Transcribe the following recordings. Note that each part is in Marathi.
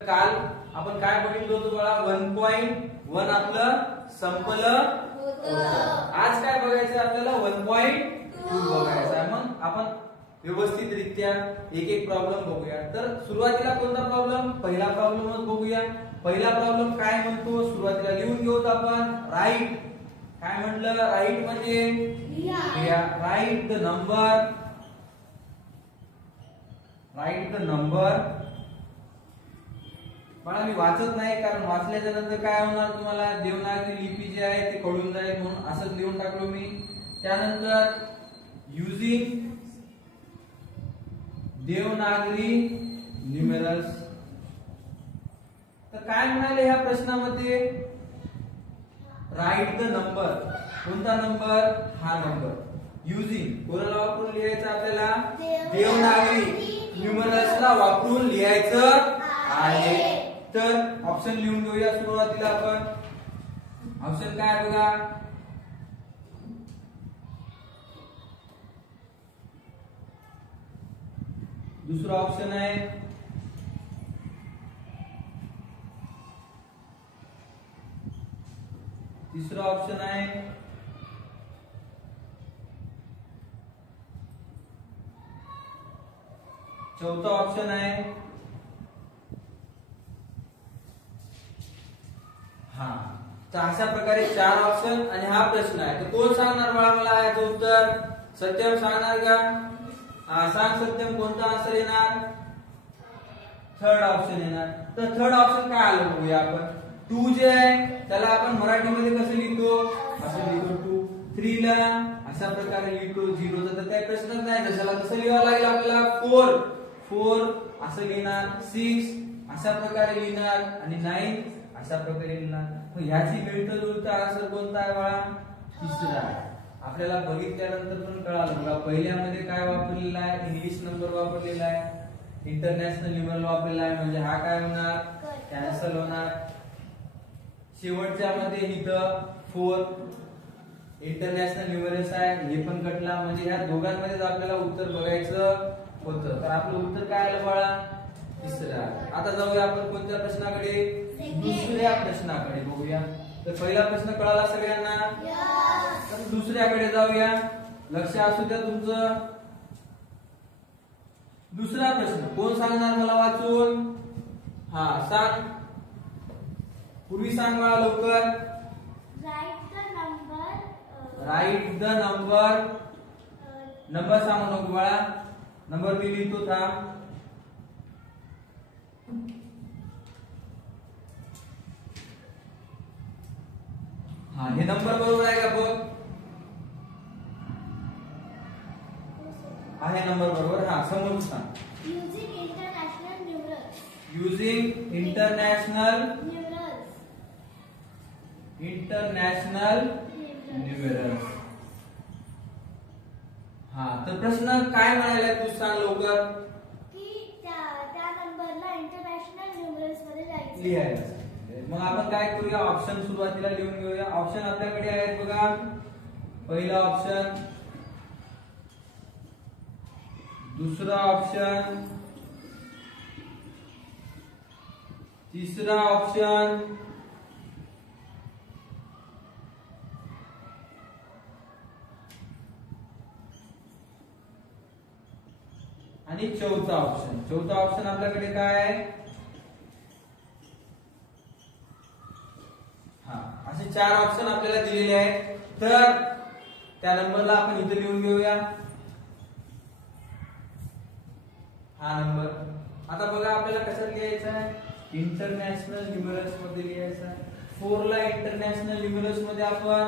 काल आपण काय बघितलं होतं बाळा 1.1 आपलं संपलं होतं. आज काय बघायचं आपल्याला 1.2 बघायचं आहे. मग आपण व्यवस्थितरित्या एक एक प्रॉब्लेम बघूया. तर सुरुवातीला कोणता प्रॉब्लेम? पहिला प्रॉब्लेमच बघूया. पहिला प्रॉब्लेम काय म्हणतो सुरुवातीला लिहून घेऊत आपण. राईट काय म्हटलं? राईट म्हणजे लिहा. Write the number. Write the number. मला मी वाचत नाही कारण वाचल्याच्या नंतर काय होणार तुम्हाला देवनागरी लिपी जी आहे ते कळून जाईल म्हणून असंच लिहून टाकलो मी. त्यानंतर युजिंग देवनागरी न्यूमेरल्स. तर काय म्हणाले ह्या प्रश्नामध्ये? Write the number. कोणता नंबर? हा नंबर. युजिंग कोणाला वापरून लिहायचं आपल्याला? देवनागरी न्यूमेरल्सला वापरून लिहायचं आहे. तर ऑप्शन लिहून घेऊया सुरुवातीला आपण. ऑप्शन काय बघा. दुसरा ऑप्शन आहे तिसरा ऑप्शन आहे चौथा ऑप्शन आहे हा. तर अशा प्रकारे चार ऑप्शन आणि हा प्रश्न आहे. तर कोण सांगणार बाळा मला याचं उत्तर? सत्यम सांगणार का? हा सांग सत्यम. कोणता आन्सर येणार? थर्ड ऑप्शन येणार. तर थर्ड ऑप्शन काय आलं बघूया आपण. 2 जे आहे त्याला आपण मराठीमध्ये कसं लिहितो? असं लिहितो 2. 3 ला अशा प्रकारे लिहितो. 0 तर काही प्रश्नच नाही. जशाला तसं लिहावं लागेल आपल्याला. 4 असं लिहिणार. 6 अशा प्रकारे लिहिणार आणि 9 अशा प्रकारे लिहिणार. मग ह्याची मिळतं जुळतं आन्सर कोणता आहे बाळा? तिसरा आहे. आपल्याला बघितल्यानंतर पण कळालं बघा. पहिल्यामध्ये काय वापरलेला आहे? इंग्लिश नंबर वापरलेला आहे. इंटरनॅशनल न्यूमरल वापरलेला आहे. म्हणजे हा काय होणार? कॅन्सल होणार. शेवटच्या मध्ये इथं 4 इंटरनॅशनल न्यूमरल्स आहे. हे पण कटला. म्हणजे ह्या दोघांमध्येच आपल्याला उत्तर बघायचं होतं. तर आपलं उत्तर काय आलं बाळा? तिसरा. आता जाऊया आपण कोणत्या प्रश्नाकडे? दुसऱ्या प्रश्नाकडे बघूया. तर पहिला प्रश्न कळाला सगळ्यांना. तर दुसऱ्याकडे जाऊया. लक्ष असू द्या तुमचं. दुसरा प्रश्न कोण सांगणार मला वाचून? हा सांग. पूर्वी सांग मला लवकर. Write the number. नंबर सांगू नको बाळा. नंबर मी लिहितो थांब. हा हे नंबर बरोबर आहे का बघ. आहे नंबर बरोबर. हा समोर सांग. Using international numerals. Using international numerals. हा तर प्रश्न काय म्हणायला तू सांग लवकर. की त्या नंबरला इंटरनॅशनल न्यूमरल्स मध्ये लिहायचं. मग आपण काय करूया? ऑप्शन सुरुवातीला लिहून घेऊया. ऑप्शन आपल्याकडे आहेत बघा. पहिला ऑप्शन, दुसरा ऑप्शन, तिसरा ऑप्शन, आणि चौथा ऑप्शन. चौथा ऑप्शन आपल्याकडे काय आहे? हा असे 4 ऑप्शन आपल्याला दिलेले आहेत. तर त्या नंबरला आपण इथे लिहून घेऊया. हा नंबर. आता बघा आपल्याला कशात लिहायचा आहे? इंटरनॅशनल न्यूमरल्स मध्ये लिहायचा आहे. 4 ला इंटरनॅशनल न्यूमरल्स मध्ये आपण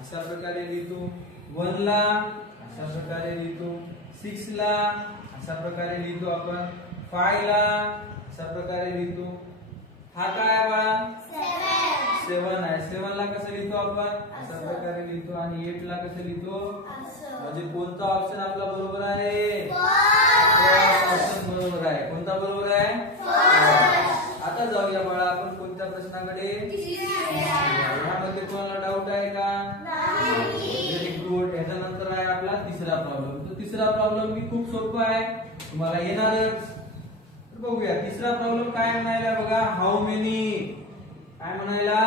अशा प्रकारे लिहितो. 1 ला अशा प्रकारे लिहितो. 6 ला अशा प्रकारे लिहितो आपण. 5 ला अशा प्रकारे लिहितो. हा काय आहे बाळा? 7 आहे. 7 ला कसं लिहितो आपण? अशा प्रकारे लिहितो. आणि 8 ला कसं लिहितो? म्हणजे कोणता ऑप्शन आपला बरोबर आहे? ऑप्शन बरोबर आहे. कोणता बरोबर आहे? आता जाऊया बाळा आपण कोणत्या प्रश्नाकडे? यामध्ये कोणाला डाऊट आहे का? Very good. याच्यानंतर आहे आपला तिसरा प्रॉब्लेम. तो तिसरा प्रॉब्लेम मी खूप सोपा आहे. तुम्हाला येणारच. तर बघूया तिसरा प्रॉब्लेम काय म्हणायला बघा, हाऊ मेनी, काय म्हणायला,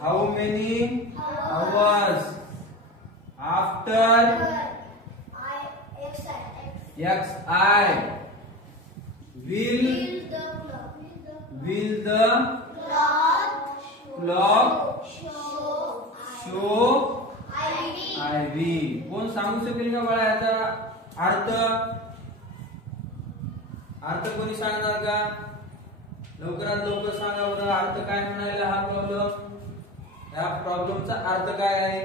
how many hours after xi will the clock show iv. कोण सांगू शकेल का बाळा याचा अर्थ कोणी सांगणार का? लवकरात लवकर सांगा बरं, अर्थ काय म्हणायला हा प्रॉब्लेम, या प्रॉब्लेमचा अर्थ काय आहे?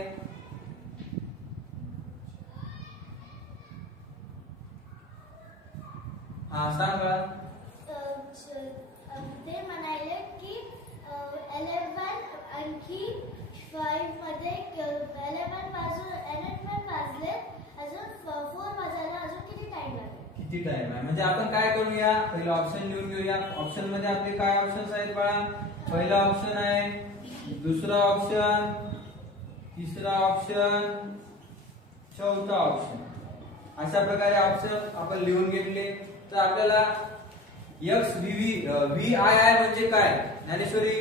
हा सांगा. ते म्हणाले की 11 आणखी 5 मध्ये 11 पासून 11 वाजले, अजून 4 वाजायला अजून किती टाइम लागेल? किती टाइम आहे म्हणजे आपण काय करूया, पहिला ऑप्शन लिहून घेऊया. ऑप्शन मध्ये आपले काय ऑप्शन्स आहेत बाळा? पहिला ऑप्शन आहे, दुसरा ऑप्शन, तिसरा ऑप्शन, चौथा ऑप्शन. अशा प्रकारे ऑप्शन आपण लिहून घेतले. तर आपल्याला एक्स व्ही आय आय म्हणजे काय ज्ञानेश्वरी?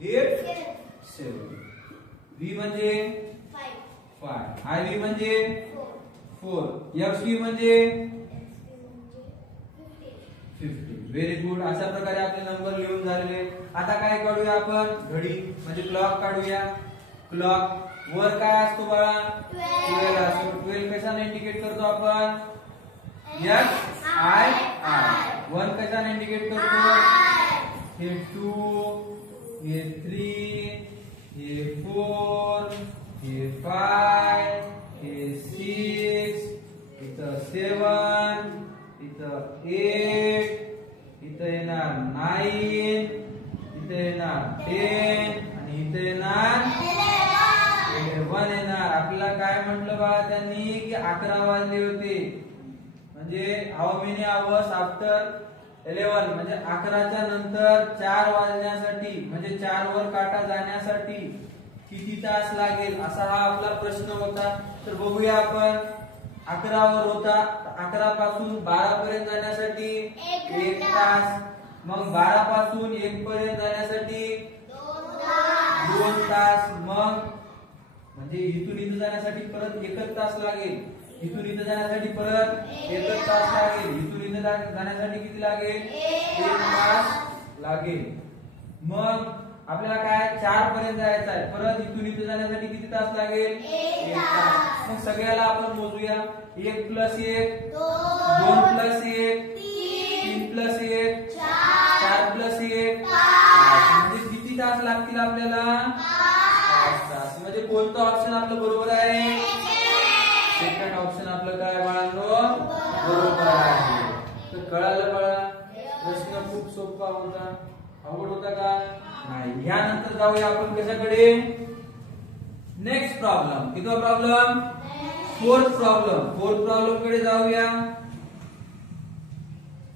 8 7. व्ही म्हणजे 5, आय व्ही म्हणजे 4, एक्स व्ही म्हणजे 50. Very good. अशा प्रकारे आपले नंबर लिहून झालेले. आता काय काढूया आपण? घडी म्हणजे क्लॉक काढूया. क्लॉक वर काय असतो बाळा? 12 असतो. 12 कशाने इंडिकेट करतो आपण? X I I. 1 कशाने इंडिकेट करतो? हे 2, हे 3, हे 4, हे 5, हे 6, इथं 7, इथं 8, इथं येणार 9, इथं येणार 10 आणि इथं येणार 11 येणार. आपल्याला काय म्हटलं बाळा त्यांनी की 11 वाजले होते. म्हणजे हाऊ मेनी आवर्स आफ्टर 11 म्हणजे 11च्या नंतर 4 वाजण्यासाठी म्हणजे 4 वर काटा जाण्यासाठी किती तास लागेल असा हा आपला प्रश्न होता. तर बघूया आपण. 11 वर होता, 11 पासून 12 पर्यंत जाण्यासाठी 1 तास, मग 12 पासून 1 पर्यंत जाण्यासाठी 2 तास, मग म्हणजे इथून इथं जाण्यासाठी परत 1 तास लागेल, इथून इथं जाण्यासाठी परत 1 तास लागेल, इथून इथं जाण्यासाठी किती लागेल? 1 तास लागेल. मग आपल्याला काय 4 पर्यंत जायचं आहे, परत इथून इथं जाण्यासाठी किती तास लागेल? 1 तास. मग सगळ्याला आपण मोजूया. 1 + 1 2 + 1 3 + 1 4 + 1 म्हणजे किती तास लागतील आपल्याला? 5 तास. म्हणजे कोणतं ऑप्शन आपलं बरोबर आहे? सेकंड ऑप्शन आपलं काय बाळांनो? बरोबर आहे. तर कळालं बाळा? प्रश्न खूप सोपा होता, अवघड होता का? नाही. यानंतर जाऊया आपण कशाकडे? Next problem. कितवा problem? Fourth problem. Fourth problem कडे जाऊया.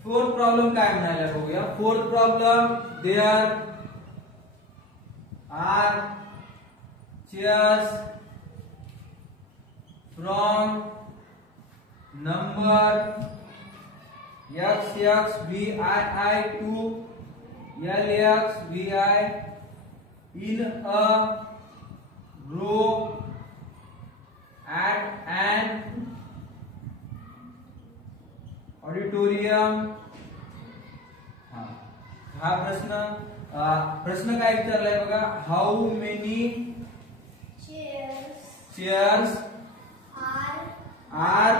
फोर्थ प्रॉब्लेम काय म्हणायला बघूया. Fourth problem, there are chairs from number XXVII to LXVI in a row at an auditorium. हा प्रश्न काय विचारलाय बघा. How many chairs are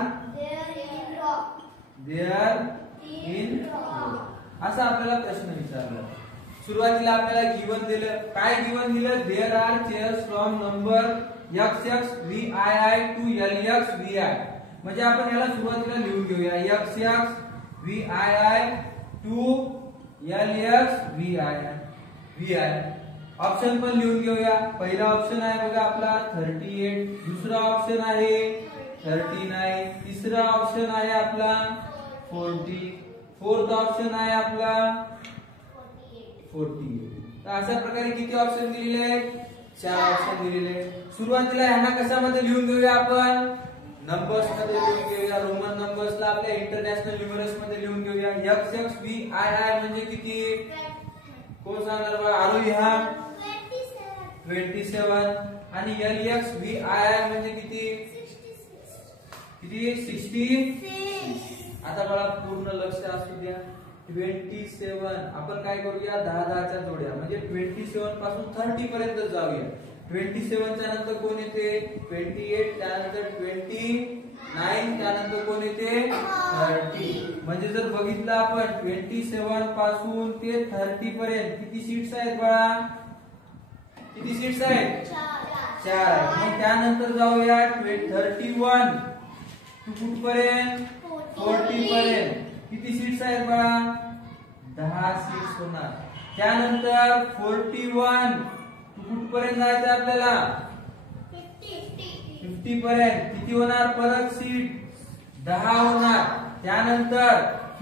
there in असा आपल्याला प्रश्न विचारला. सुरुवातीला आपल्याला गिवन दिलं. काय गिवन दिलं? There are chairs from number XXVII to LXVI. म्हणजे आपण याला सुरुवातीला लिहून घेऊया. XXVII to LXVI. ऑप्शन पण लिहून घेऊया. पहिला ऑप्शन आहे बघा आपला 38, दुसरा ऑप्शन आहे 39, तिसरा ऑप्शन आहे आपला 40, फोर्थ ऑप्शन आहे आपला 48. तर अशा प्रकारे किती ऑप्शन दिलेले आहेत? 4 ऑप्शन दिलेले आहेत. सुरुवातीला ह्यांना कशामध्ये लिहून घेऊया आपण? नंबर्स मध्ये लिहून घेऊया. रोमन नंबर्सला आपल्या इंटरनॅशनल न्यूमरल्स मध्ये लिहून घेऊया. XXVII म्हणजे किती? कोण सांगणार बघा? आरोही हा 27 आणि LXVII म्हणजे किती? किती? 60. आता बघा पूर्ण लक्ष असू द्या. 27 आपण काय करूया? 10 च्या जोड्या म्हणजे 27 पासून 30 पर्यंत जाऊया. 27 च्या नंतर कोण येते? 28. त्यानंतर 29. त्यानंतर कोण येते? 30. म्हणजे जर बघितलं आपण 27 पासून ते 30 पर्यंत किती सीट्स आहेत बाळा? किती सीट्स आहेत? 4 आहेत. मग त्यानंतर जाऊया 31 टू कुठपर्यंत? 40 पर्यंत. किती सीट्स आहेत बाळा? 10 सीट्स होणार. त्यानंतर 41 टू कुठपर्यंत जायचं आपल्याला? 50 पर्यंत. किती होणार? परत सीट 10 होणार. त्यानंतर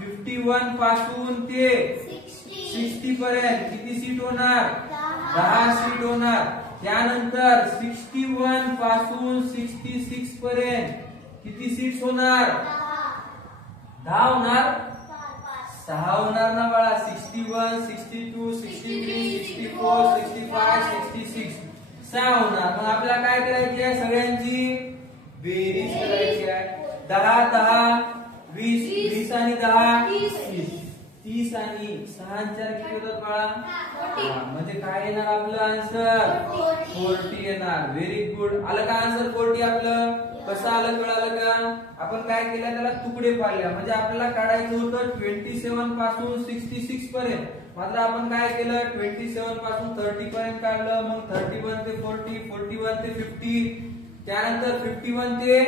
51 पासून ते 60 पर्यंत किती सीट होणार? 10 सीट होणार. त्यानंतर 61 पासून 66 पर्यंत किती सीट्स होणार? 10 होणार. 6 होणार ना बाळा? 61, 62, 63, 64, 65, 66 6 होणार. मग आपल्याला काय करायची आहे? सगळ्यांची बेरीज करायची आहे. 10 10 20 20 आणि 10 30 आणि 6 आणि 4 किती होतात बाळा? म्हणजे काय येणार आपलं आन्सर? 40 येणार. Very good. आलं का आन्सर 40 आपलं? कसं आलं कळालं का? आपण काय केलं? त्याला तुकडे पाडले. म्हणजे आपल्याला काढायचं होतं 27 पासून 66 पर्यंत. मात्र आपण काय केलं? 27 पासून 30 पर्यंत काढलं. मग 31 ते 40, 41 ते 50, त्यानंतर 51 ते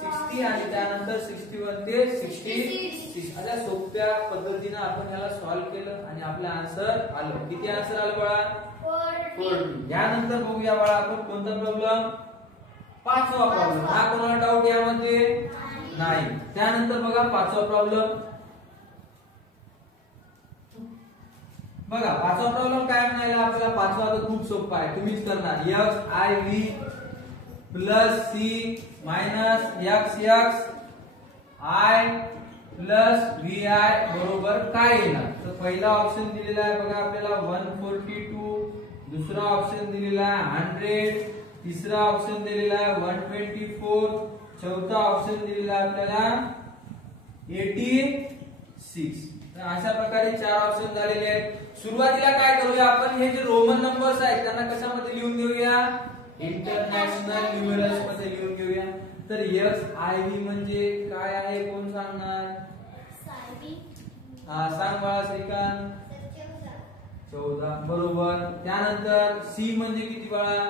60 आणि त्यानंतर 61 ते 66. अशा सोप्या पद्धतीने आपण ह्याला सॉल्व्ह केलं आणि आपलं आन्सर आलं. किती आन्सर आलं बाळा? 40. यानंतर बघूया बाळा आपण कोणता प्रॉब्लेम? 5वा प्रॉब्लेम. हा कोणाला डाऊट यामध्ये? नाही. त्यानंतर बघा 5वा प्रॉब्लेम. बघा 5वा प्रॉब्लेम काय म्हणायला आपल्याला? 5वा तर खूप सोपा आहे. तुम्हीच करणार. XIV plus C minus XX I plus VI बरोबर काय येणार? तर पहिला ऑप्शन दिलेला आहे बघा आपल्याला 142. दुसरा ऑप्शन दिलेला आहे 100. तिसरा ऑप्शन दिलेला आहे 124. चौथा ऑप्शन दिलेला आहे आपल्याला 86. तर अशा प्रकारे 4 ऑप्शन झालेले आहेत. सुरुवातीला काय करूया आपण? हे जे रोमन नंबर्स आहेत त्यांना कशामध्ये लिहून घेऊया? इंटरनॅशनल न्यूमरल्स मध्ये लिहून घेऊया. तर XIV म्हणजे काय आहे? कोण सांगणार? सांग बाळा श्रीकांत. 14 बरोबर. त्यानंतर C म्हणजे किती बाळा?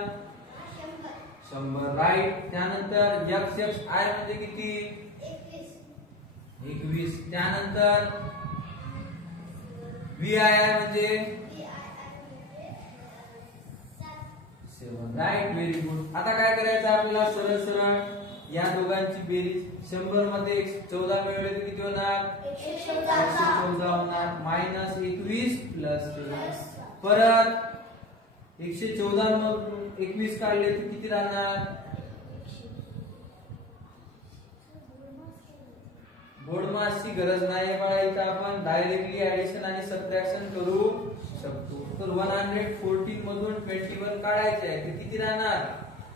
100 राईट. त्यानंतर XXI म्हणजे किती? 21. त्यानंतर VII म्हणजे 7 राईट. Very good. आता काय करायचं आपल्याला? सरळ सरळ या दोघांची बेरीज. 100 मध्ये 14 मिळवले तर किती होणार? 114 होणार. Minus 21 plus 13. परत 114 मधून 21 काढले तर किती राहणार? बोर्डमासची गरज नाही बाळा. इथं आपण डायरेक्टली ऍडिशन आणि सबट्रॅक्शन करू शकतो. तर 114 मधून 21 काढायचे आहे तर किती राहणार?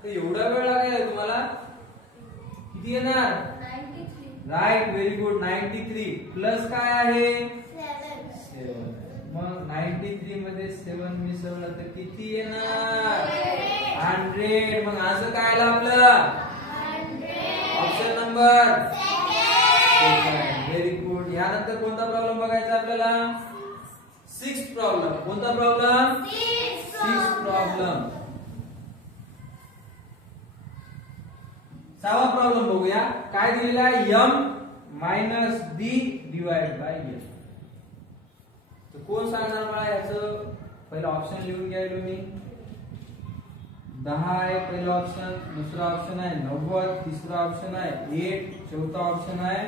तर एवढा वेळ लागेल तुम्हाला? किती येणार? 93. राईट. Very good. 93 प्लस काय आहे? 7. मग 93 मध्ये 7 मिसळलं तर किती येणार? 100. मग असं काय आलं आपलं? Option number very good. यानंतर कोणता प्रॉब्लेम बघायचा आपल्याला? 6th problem. कोणता प्रॉब्लेम? 6th problem. 6वा प्रॉब्लेम बघूया. काय दिलेला आहे? M minus D divide by L. तर कोण सांगणार मला याचं? पहिला ऑप्शन लिहून घ्यायलो मी. 10 आहे पहिला ऑप्शन. दुसरा ऑप्शन आहे 90. तिसरा ऑप्शन आहे 8. चौथा ऑप्शन आहे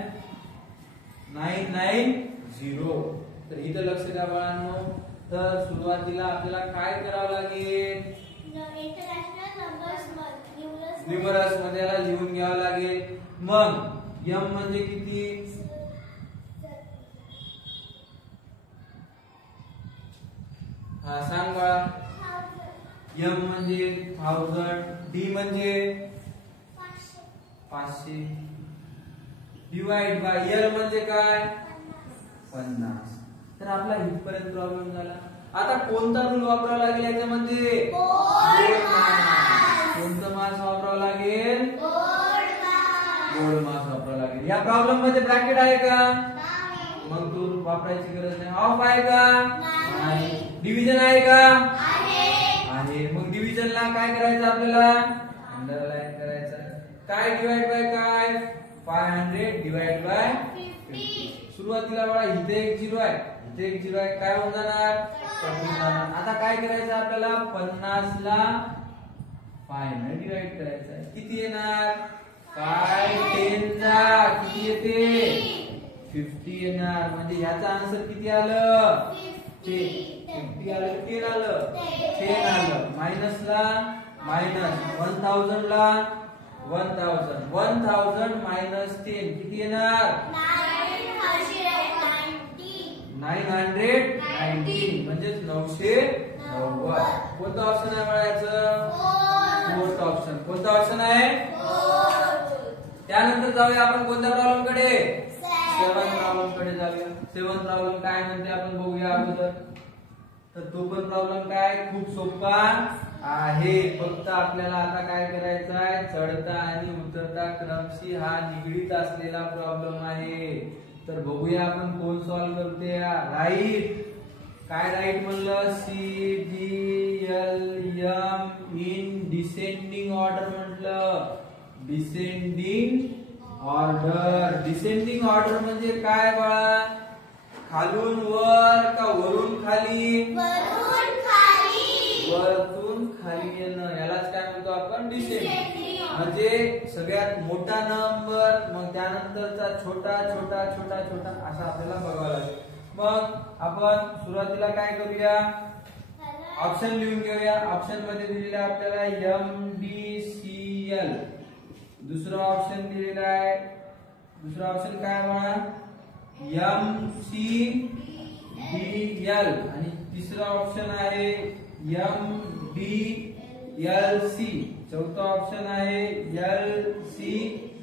990. तर इथं लक्ष द्या बाळांनो. तर सुरुवातीला आपल्याला काय करावं लागेल? इंटरनॅशनल न्यूमरल्स मध्ये याला लिहून घ्यावं लागेल. मग m म्हणजे किती? हा सांग बाळा. m म्हणजे 1000, d म्हणजे 500 डिवाइड बाय l म्हणजे काय? 50. तर आपला इथपर्यंत प्रॉब्लेम झाला. आता कोणता रूल वापरावा लागेल याच्यामध्ये? कोणतं मास वापरावं लागेल? बोर्ड मास वापरावं लागेल. या प्रॉब्लेम मध्ये ब्रॅकेट आहे का? मग तो वापरायची गरज नाही. ऑफ आहे का? नाही. डिव्हिजन आहे का? आहे. मग डिव्हिजनला काय करायचं आपल्याला? अंडरलाईन करायचं. काय डिवाइड बाय काय? 500 डिवाइड बाय 50. सुरुवातीला बघा इथे एक 0 आहे, इथे एक 0 आहे. काय होऊन जाणार? कटून जाणार. आता काय करायचं आपल्याला? 50 ला 5 ने डिवाइड करायचं आहे. किती येणार? काय 10 जा किती येते? 50 येणार. म्हणजे ह्याचा आन्सर किती आलं? 50 आलं. 10 आलं. 10 आलं. मायनस ला मायनस 1000 ला 1000 मायनस 10 किती येणार? 990 म्हणजे 990. कोणतं ऑप्शन आहे म्हणायचं? Fourth option. कोणतं ऑप्शन आहे? त्यानंतर जाऊया आपण कोणत्या प्रॉब्लेम कडे? 7 प्रॉब्लेम कडे जाऊया. 7 प्रॉब्लेम काय म्हणते आपण बघूया अगोदर. तर तो पण प्रॉब्लेम काय खूप सोपा आहे. फक्त आपल्याला आता काय करायचं आहे? चढता आणि उतरता क्रमशी हा निगडीत असलेला प्रॉब्लेम आहे. तर बघूया आपण कोण सॉल्व्ह करते. राईट. काय राईट म्हणलं? C D L M in descending order म्हटलं. Descending order. डिसेंडिंग ऑर्डर म्हणजे काय बाळा? खालून वर का वरून खाली? वरतून खाली येणं यालाच काय म्हणतो आपण? डिसेंडिंग. म्हणजे सगळ्यात मोठा नंबर मग त्यानंतरचा छोटा छोटा छोटा छोटा असा आपल्याला बघावं लागेल. मग आपण सुरुवातीला काय करूया? ऑप्शन लिहून घेऊया. ऑप्शन मध्ये दिलेला आपल्याला MDCL. दुसरा ऑप्शन दिलेला आहे. दुसरा ऑप्शन काय बघा? MCDL. आणि तिसरा ऑप्शन आहे MDLC. चौथा ऑप्शन आहे LCDM.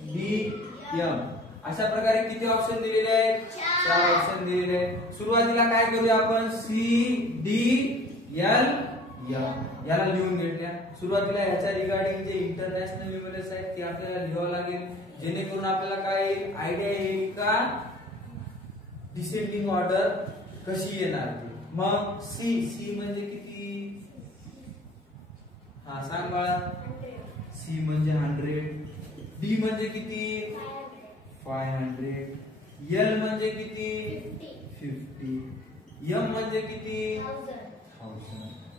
अशा प्रकारे किती ऑप्शन दिलेले आहेत? 4 ऑप्शन दिलेले आहेत. सुरुवातीला काय करूया आपण? CDL याला लिहून घेतल्या. सुरुवातीला याच्या रिगार्डिंग जे इंटरनॅशनल न्यूमरल्स आहेत ते आपल्याला लिहावं लागेल, जेणेकरून आपल्याला काय आयडिया येईल का डिसेंडिंग ऑर्डर कशी येणार. मग सी म्हणजे किती? हा सांग बाळा. सी म्हणजे 100. डी म्हणजे किती? 500. एल म्हणजे किती? 50. एम म्हणजे किती? 1000.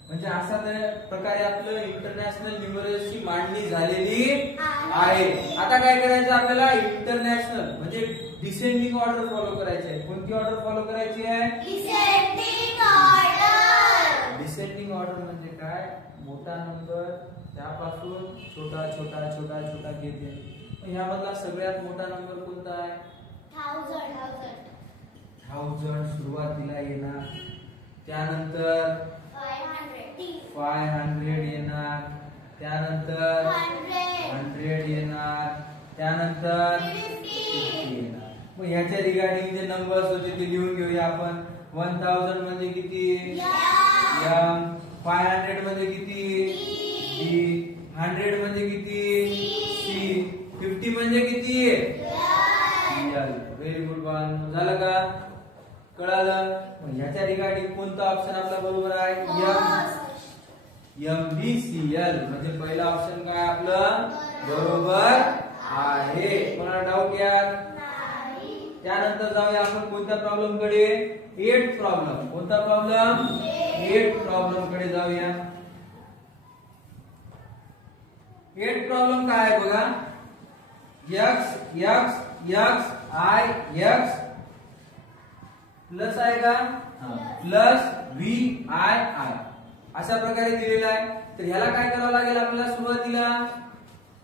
म्हणजे अशा प्रकारे आपलं इंटरनॅशनल न्यूमरल्सची मांडणी झालेली आहे. आता काय करायचं आपल्याला? इंटरनॅशनल म्हणजे डिसेंडिंग ऑर्डर फॉलो करायची आहे. कोणती ऑर्डर फॉलो करायची आहे? Descending order. डिसेंडिंग ऑर्डर म्हणजे काय? मोठा नंबर त्यापासून छोटा छोटा छोटा छोटा घेते. यामधला सगळ्यात मोठा नंबर कोणता आहे? 1000 सुरुवातीला येणार. त्यानंतर 500 येणार. त्यानंतर 100 येणार. त्यानंतर 50 येणार. मग ह्याच्या रिगार्डिंग जे नंबर्स होते ते लिहून घेऊया आपण. 1000 म्हणजे किती? एम. 500 म्हणजे किती? डी. 100 म्हणजे किती? सी. 50 म्हणजे किती? व्हेरी गुड बाळांनो. झालं का? कळालं? मग ह्याच्या रिगार्डिंग कोणता ऑप्शन आपला बरोबर आहे? MBCL. म्हणजे पहिला ऑप्शन काय आपलं बरोबर आहे. कोणाला डाऊट यार? त्यानंतर जाऊया आपण कोणत्या प्रॉब्लेम कडे? 8th problem. कोणता प्रॉब्लेम? 8th प्रॉब्लेम कडे जाऊया. 8th प्रॉब्लेम काय आहे बघा? x x x I x plus आहे का? प्लस V I I अशा प्रकारे दिलेला आहे. तर ह्याला काय करावं लागेल आपल्याला? सुरुवातीला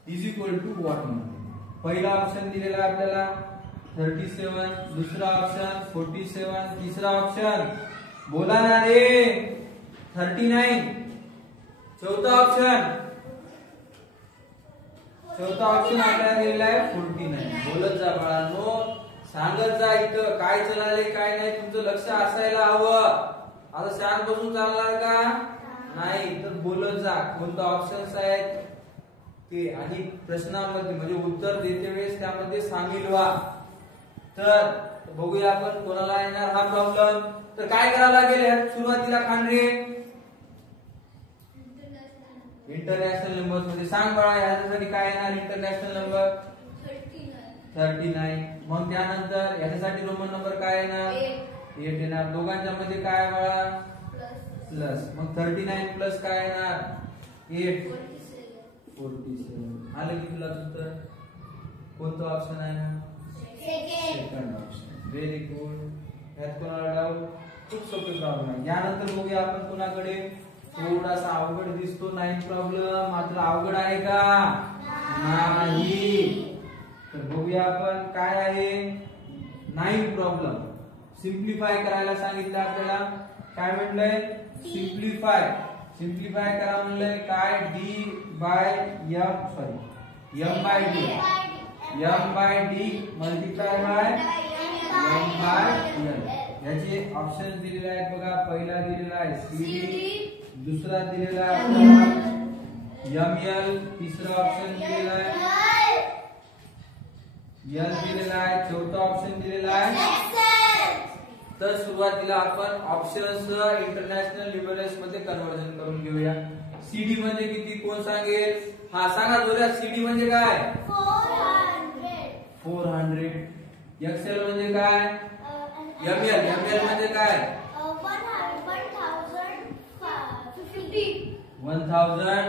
इज इक्वल टू व्हॉट म्हणून पहिला ऑप्शन दिलेला आहे आपल्याला 37, दुसरा ऑप्शन 47, तिसरा ऑप्शन बोला ना रे 39, चौथा ऑप्शन आपल्याला दिलेला आहे 49. बोलत जा बाळांनो, सांगत जा इथं काय चाललंय काय नाही, तुमचं लक्ष असायला हवं. आता शांत बसून चालणार का नाही, तर बोलत जा कोणता ऑप्शन्स आहेत ते, आणि प्रश्नामध्ये म्हणजे उत्तर देते वेळेस त्यामध्ये सामील व्हा. तर बघूया आपण कोणाला येणार हा प्रॉब्लेम. तर काय करावं लागेल सुरुवातीला खांडरे इंटरनॅशनल नंबर मध्ये सांग बाळा, याच्यासाठी काय येणार इंटरनॅशनल नंबर 39. मग त्यानंतर याच्यासाठी रोमन नंबर काय येणार 8 येणार. दोघांच्या मध्ये काय बाळा प्लस, मग 39 प्लस काय येणार 8 47. आलं की तुला उत्तर कोणतं ऑप्शन आहे ना सेकंड ऑप्शन. Very good. यात कोणाला डाऊट? खूप सोपे प्रॉब्लेम आहे. यानंतर बघूया आपण कोणाकडे थोडासा अवघड दिसतो 9 प्रॉब्लेम. मात्र अवघड आहे का नाही. तर बघूया आपण काय आहे 9 प्रॉब्लेम. सिम्प्लिफाय करायला सांगितलं आपल्याला. काय म्हणलंय सिम्प्लिफाय करा म्हणलंय. काय D by M by D multiply by M by L. याचे ऑप्शन दिलेले आहेत बघा. पहिला दिलेला आहे सीडी, दुसरा दिलेला आहे एम एल, तिसरा ऑप्शन दिलेला आहे एल दिलेला आहे, चौथा ऑप्शन दिलेला आहे. तर सुरुवातीला आपण ऑप्शन्स इंटरनॅशनल न्यूमरल्स मध्ये कन्वर्जन करून घेऊया. सीडी म्हणजे किती कोण सांगेल? हा सांगा जोरात. सीडी म्हणजे काय 400. एक्सेल म्हणजे काय एमएल म्हणजे काय 1050.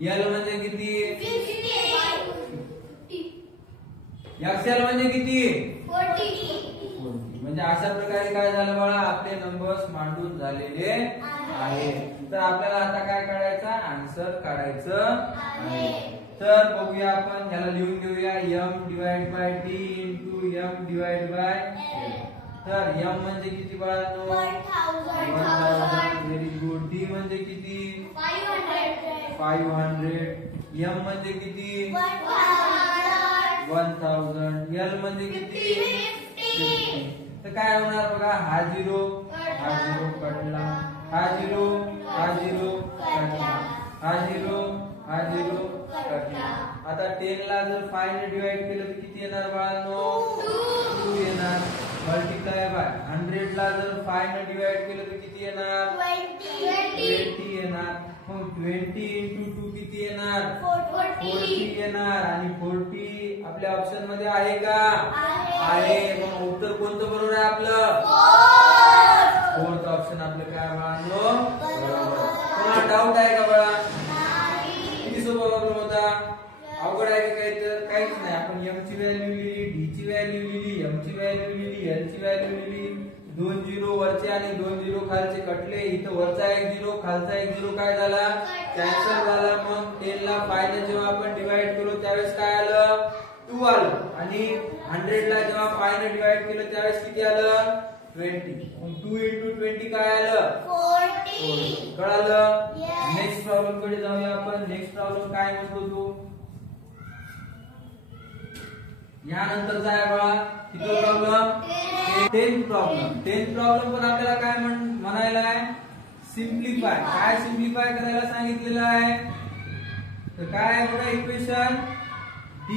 एल म्हणजे किती एक्सेल म्हणजे किती 40. म्हणजे अशा प्रकारे काय झालं बाळा आपले नंबर्स मांडून झालेले आहेत. तर आपल्याला आता काय काढायचं आन्सर काढायचं आहे. तर बघूया आपण याला लिहून घेऊया m divide by d into m divide by l. तर m म्हणजे किती बाळांनो 1000. Very good. d म्हणजे किती 500. m म्हणजे किती 1000. l म्हणजे किती 50. तर काय होणार बघा हा झिरो कटला, हा झिरो कटला, हा झिरो कटला. आता 10 ला जर 5 ने डिवाइड केलं तर किती येणार बाळांनो 2 येणार. मल्टिप्लाय बाय 100 ला जर 5 ने डिवाइड केलं तर किती येणार 20 येणार. मग 20 इंटू 2 किती येणार 40 येणार. आणि 40 आपल्या ऑप्शन मध्ये आहे का आहे. मग उत्तर कोणतं बरोबर आहे आपलं फोर्थ ऑप्शन आपलं काय बाळांनो बरोबर. कोणाला डाऊट आहे का बाळा? किती सोपा प्रॉब्लेम होता? अवघड आहे का काही? तर काहीच नाही. आपण m ची व्हॅल्यू लिहिली, d ची व्हॅल्यू लिहिली, m ची व्हॅल्यू लिहिली, l ची व्हॅल्यू लिहिली. 2 झिरो वरचे आणि 2 झिरो खालचे कटले. इथं वरचा 1 झिरो खालचा 1 झिरो काय झाला कॅन्सल झाला. मग 10 ला 5 ने जेव्हा आपण डिवाइड केलो त्यावेळेस काय आलं 2 आलं. आणि 100 ला जेव्हा 5 ने डिवाइड केलं त्यावेळेस किती आलं 20. 2 इंटू 20 काय आलं 40. कळालं. नेक्स्ट प्रॉब्लेम कडे जाऊया आपण. नेक्स्ट प्रॉब्लेम काय म्हणतो तू यानंतरचा आहे बाळा किती प्रॉब्लेम 10 प्रॉब्लेम. 10 प्रॉब्लेम पण आपल्याला काय म्हणायला आहे सिम्प्लिफाय. काय सिम्प्लिफाय करायला सांगितलेलं आहे? तर काय आहे बघा equation d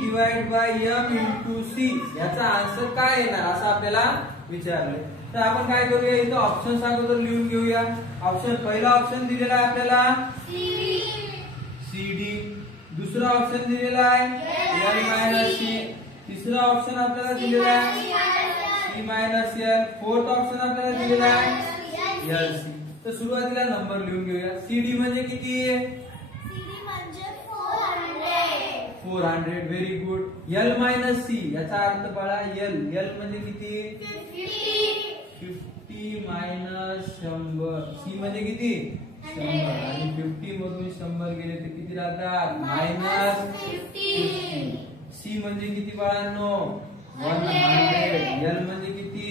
divide by m into c. याचा आन्सर काय येणार असं आपल्याला विचारले. तर आपण काय करूया इथं ऑप्शन अगोदर लिहून घेऊया. ऑप्शन पहिला ऑप्शन दिलेला आहे आपल्याला cd, दुसरा ऑप्शन दिलेला आहे l मायनस c, तिसरा ऑप्शन आपल्याला दिलेला आहे c minus l, fourth option आपल्याला दिलेला आहे lc. तर सुरुवातीला नंबर लिहून घेऊया. cd म्हणजे किती आहे 400. Very good. l minus c याचा अर्थ बाळा l म्हणजे किती 50 मायनस 100. c म्हणजे किती 100 आणि 50 मधून 100 गेले तर किती राहतात -50. सी म्हणजे किती बाळांनो 100. एल म्हणजे किती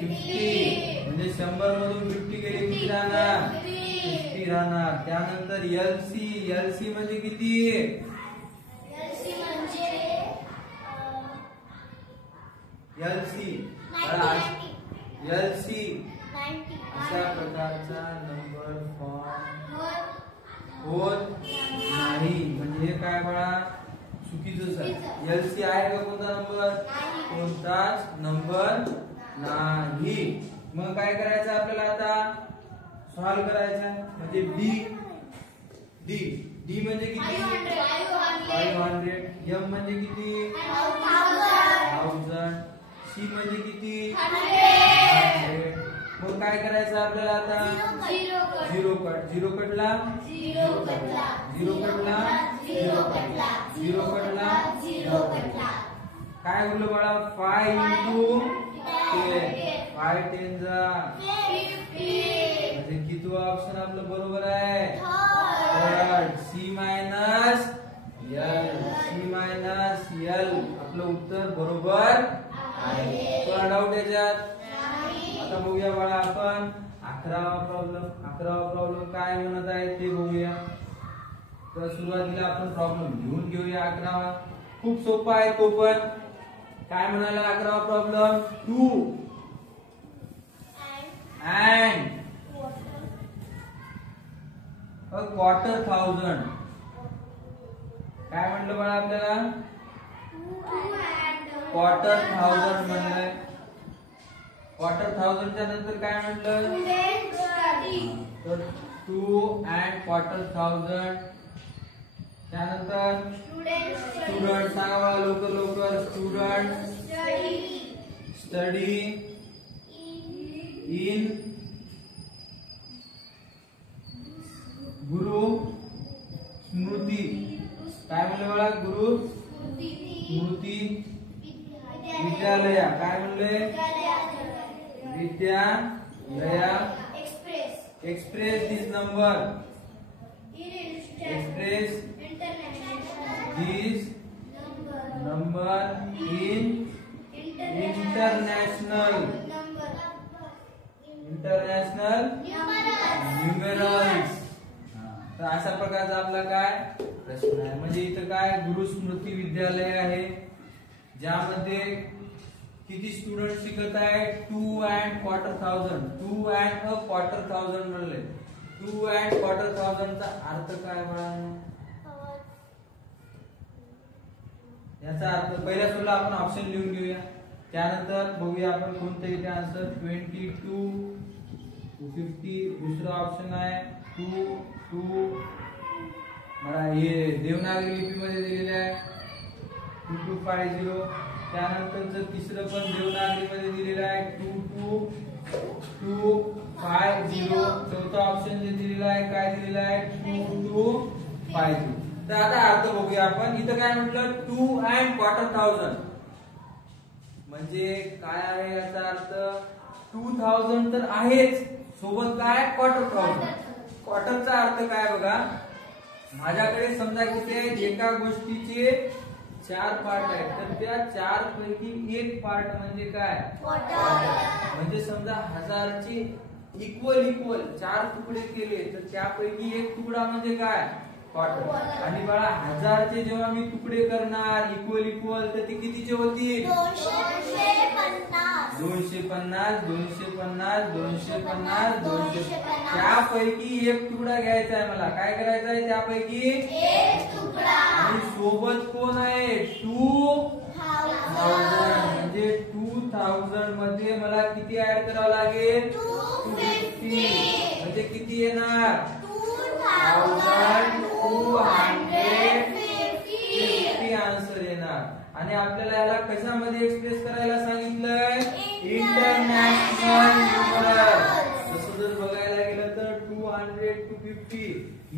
50 म्हणजे 100 मधून 50 गेले किती राहणार 50 राहणार. त्यानंतर एलसी. एलसी म्हणजे किती एलसी एलसी अशा प्रकारचा नंबर फॉर्म होत नाही. म्हणजे हे काय बाळा चुकीचं आहे. एलसी आहे का कोणता नंबर कोणताच नंबर नाही. मग काय करायचं आपल्याला आता सॉल्व करायचं म्हणजे डी डी डी म्हणजे किती 500. एम म्हणजे किती 1000. सी म्हणजे किती 100. मग काय करायचं आपल्याला आता झिरो कट. झिरो कटला झिरो कटला झिरो कटला झिरो कटला झिरो कटला. काय उरलं बाळा 5 into 10. 5 10 जा म्हणजे किती ऑप्शन आपलं बरोबर आहे third. C minus L. C minus L आपलं उत्तर बरोबर आहे. कोणा डाऊट याच्यात. आता बघूया बाळा आपण 11वा प्रॉब्लेम काय म्हणत आहे ते बघूया. तर सुरुवातीला आपण प्रॉब्लेम लिहून घेऊया 11वा. खूप सोपा आहे तो पण. काय म्हणाला 11वा problem 2 and a quarter thousand. काय म्हणलं बाळा आपल्याला क्वार्टर थाउजंड म्हणलंय. क्वार्टर थाउजंडच्या नंतर काय म्हटलं तर 2 and quarter thousand. त्यानंतर स्टुडंट सांगा मला लवकर लवकर. स्टुडंट स्टडी इन गुरु स्मृती. काय म्हणले बाळा गुरु स्मृती विद्यालया. काय म्हणले विद्यालया express this number. Express this number in international numerals. तर अशा प्रकारचा आपला काय प्रश्न आहे. म्हणजे इथं काय गुरु स्मृती विद्यालय आहे ज्यामध्ये किती स्टुडंट शिकत आहे 2 and quarter thousand. 2 and a quarter thousand म्हणले. 2 and quarter thousand चा अर्थ काय म्हणा याचा अर्थ पहिल्या सोडला आपण ऑप्शन लिहून घेऊया. त्यानंतर बघूया आपण कोणतं इथे आन्सर 22 to 50. दुसरा ऑप्शन आहे 2 2 मला हे देवनागरी लिपीमध्ये दिलेले आहे 2250. त्यानंतरचं तिसरं पण देवनागरीमध्ये दिलेलं आहे 2250. चौथा ऑप्शन जे दिलेला आहे काय दिलेला आहे 2250. तर आता अर्थ बघूया आपण. इथं काय म्हटलं 2 and quarter thousand म्हणजे काय आहे याचा अर्थ 2000 तर आहेच सोबत काय क्वार्टर थाउजंड. क्वार्टरचा अर्थ काय बघा माझ्याकडे समजा किती आहेत एका गोष्टीचे 4 पार्ट आहेत तर त्या 4 पैकी एक पार्ट म्हणजे काय म्हणजे समजा 1000 चे इक्वल 4 तुकडे केले तर त्यापैकी एक तुकडा म्हणजे काय क्वार्टर. आणि बाळा 1000 चे जेव्हा मी तुकडे करणार इक्वल तर ते कितीचे होतील 250 250 250 250 250. त्यापैकी एक तुकडा घ्यायचा आहे मला. काय करायचं आहे त्यापैकी एक तुकडा. आणि सोबत कोण आहे 2000 म्हणजे 2000 मध्ये मला किती ऍड करावं लागेल 250 म्हणजे किती येणार 2250 आन्सर येणार. आणि आपल्याला याला कशामध्ये एक्सप्रेस करायला सांगितलंय इंटरनॅशनल न्यूमरल. तसं जर बघायला गेलं तर 200 to 50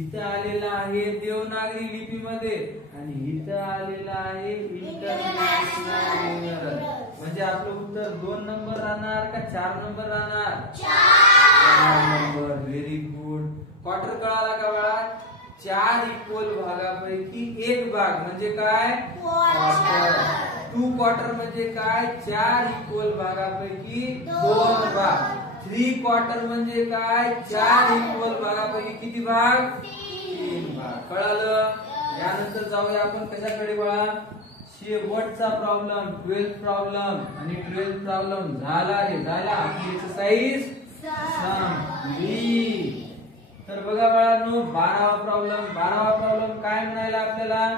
इथं आलेला आहे देवनागरी लिपीमध्ये आणि इथं आलेला आहे इंटरनॅशनल न्यूमरल. म्हणजे आपलं उत्तर 2 नंबर राहणार का 4 नंबर राहणार? 4 नंबर. Very good. क्वार्टर कळाला का बाळा? 4 इक्वल भागापैकी एक भाग म्हणजे काय? क्वार्टर. 2 क्वार्टर म्हणजे काय? 4 इक्वल भागापैकी 2 भाग. 3 क्वार्टर म्हणजे काय? 4 इक्वल भागापैकी किती भाग? 3 भाग. कळालं? यानंतर जाऊया आपण कशाकडे बाळा? शेवटचा प्रॉब्लेम 12th प्रॉब्लेम. आणि 12th प्रॉब्लेम झाला रे झाला. आपली एक्सरसाइज संपली. तर बघा बाळांनो 12वा प्रॉब्लेम. 12वा प्रॉब्लेम काय म्हणायला आपल्याला?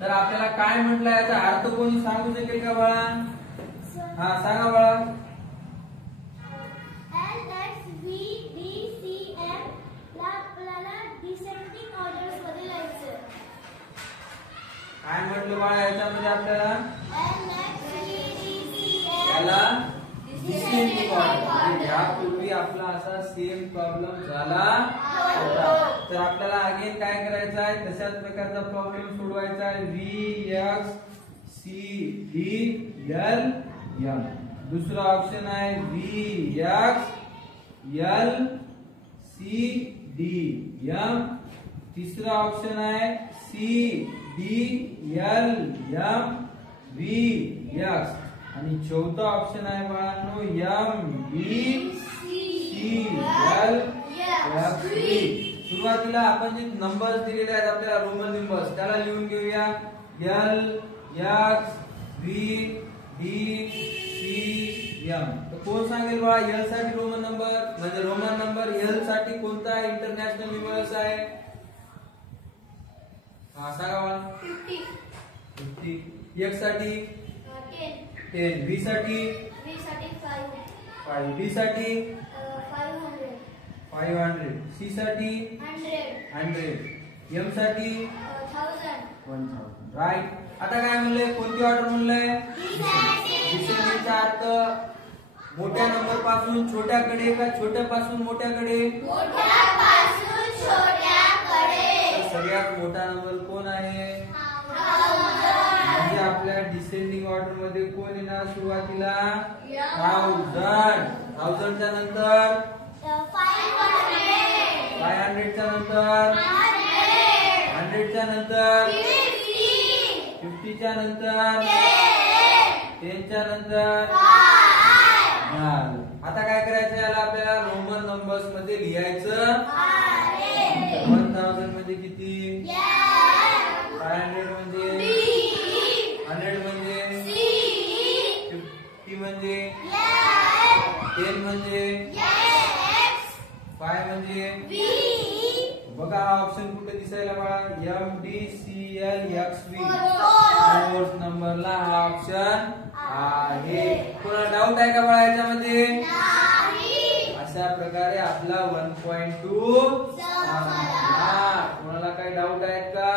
तर आपल्याला काय म्हटलं याचा अर्थ कोणी सांगू शकेल का बाळा? हा सांगा बाळा. काय म्हटलं बाळा याच्यामध्ये आपल्याला? याला डिसेंडिंग ऑर्डर. यापूर्वी आपला असा सेम प्रॉब्लेम झाला होता. तर आपल्याला अगेन काय करायचं आहे? तशाच प्रकारचा प्रॉब्लेम सोडवायचा आहे. V X C D L M. दुसरा ऑप्शन आहे V X L C D M. तिसरा ऑप्शन आहे C D L M V X. आणि चौथा ऑप्शन आहे बाळांनो M B C L F B. सुरुवातीला आपण जे नंबर्स दिलेले आहेत आपल्याला रोमन नंबर्स त्याला लिहून घेऊया. L X V D C M. तर कोण सांगेल बाळा? एल साठी रोमन नंबर म्हणजे रोमन नंबर एल साठी कोणता इंटरनॅशनल न्यूमरल्स आहे? हा सांगा बाळा. 50. एक्स साठी 10. व्ही साठी 5. डी साठी 500. सी साठी 100. एम साठी 1000. राईट. आता काय म्हणलंय? कोणती ऑर्डर म्हणलंय? डिसेंडिंगचा अर्थ मोठ्या नंबर पासून छोट्याकडे का छोट्यापासून मोठ्याकडे? सगळ्यात मोठा नंबर कोण आहे? म्हणजे आपल्या डिसेंडिंग ऑर्डर मध्ये कोण येणार सुरुवातीला? 1000. 1000 च्या नंतर 500 च्या नंतर 100 च्या नंतर 50 च्या नंतर 10 च्या नंतर. आता काय करायचं? याला आपल्याला रोमन नंबर्स मध्ये लिहायचं. 1000 म्हणजे किती? 500 म्हणजे 100 म्हणजे 50 म्हणजे 10 म्हणजे 5 म्हणजे. बघा हा ऑप्शन कुठे दिसायला बाळा? M D C L X V. 4th नंबरला हा ऑप्शन आहे. कोणाला डाऊट आहे का बाळा याच्यामध्ये? अशा प्रकारे आपला 1.2 कोणाला काही डाऊट आहेत का?